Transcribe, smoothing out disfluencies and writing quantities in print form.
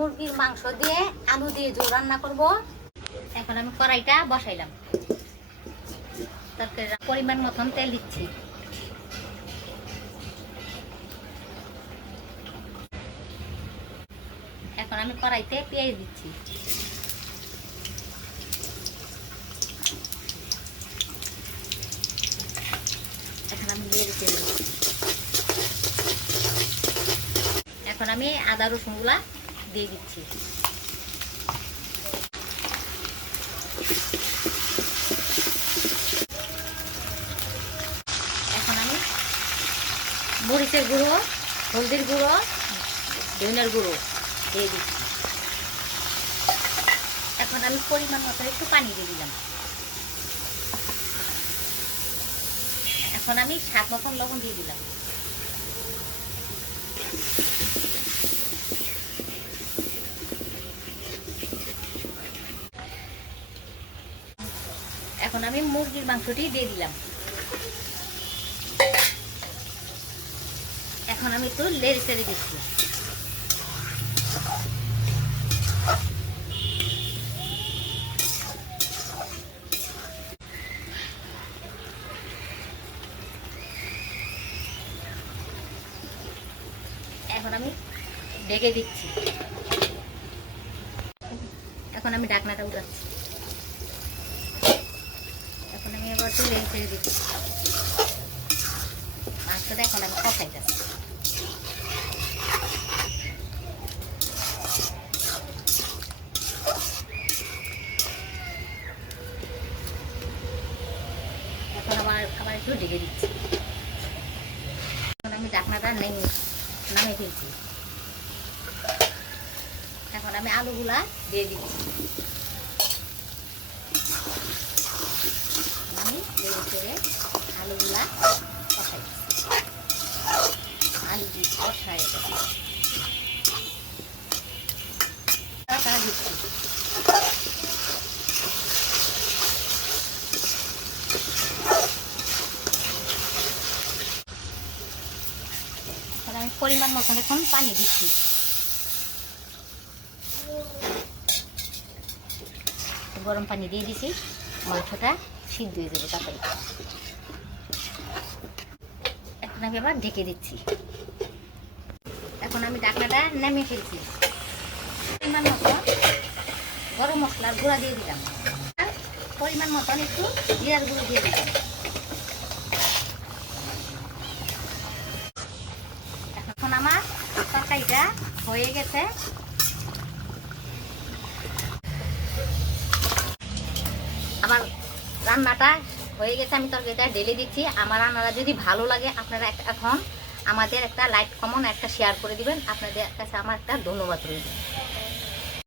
মুরগির মাংস দিয়ে আলু দিয়ে ঝোল রান্না করব। এখন আমি কড়াইটা বসাইলাম, তরকারির পরিমাণ মতন তেল দিচ্ছি। এখন আমি কড়াইতে পেঁয়াজ দিচ্ছি। এখন আমি নেড়ে চেড়ে দিচ্ছি। এখন আমি আদা রসুনগুলা দিয়ে দিচ্ছি। এখন আমি মরিচের গুঁড়ো, হলদির গুঁড়ো, ধনিয়ার গুঁড়ো দিয়ে দিচ্ছি। এখন আমি পরিমাণ মতো একটু পানি দিয়ে দিলাম। এখন আমি স্বাদ মতন লবণ দিয়ে দিলাম। এখন আমি মুরগির মাংসটি দিয়ে দিলাম। এখন আমি একটু নেড়ে চেড়ে দিচ্ছি। এখন আমি ঢেকে দিচ্ছি। এখন আমি ঢাকনাটা উঠাচ্ছি। এখন আমি এবার একটু নেড়ে চেড়ে দিচ্ছি। মাংসটা এখন আমি কষাইতেছি। এখন আবার একটু ঢেকে দিচ্ছি। এখন আমি ঢাকনাটা নামিয়ে ফেলছি। এখন আমি আলুগুলা দিয়ে দিচ্ছি। আমি নেড়ে চেড়ে আলুগুলা কষাই দিচ্ছি। আলু দিয়ে কষাই দিচ্ছি। আমি পরিমাণ মতন এখন পানি দিচ্ছি। গরম পানি দিয়ে দিছি, মাংসটা সিদ্ধ হয়ে যাবে তাড়াতাড়ি। এখন আমি আবার ঢেকে দিচ্ছি। এখন আমি ঢাকনাটা নামিয়ে ফেলছি। পরিমাণ মতন গরম মশলার গুঁড়া দিয়ে দিলাম, আর পরিমাণ মতন একটু জিরার গুঁড়ো দিয়ে দিলাম। এখন আমার তরকারিটা হয়ে গেছে। আমার রান্নাটা হয়ে গেছে, আমি তরকারিটা ঢেলে দিচ্ছি। আমার রান্নাটা যদি ভালো লাগে আপনারা এখন আমাদের একটা লাইক, কমেন্ট, একটা শেয়ার করে দিবেন। আপনাদের কাছে আমার একটা ধন্যবাদ রইল।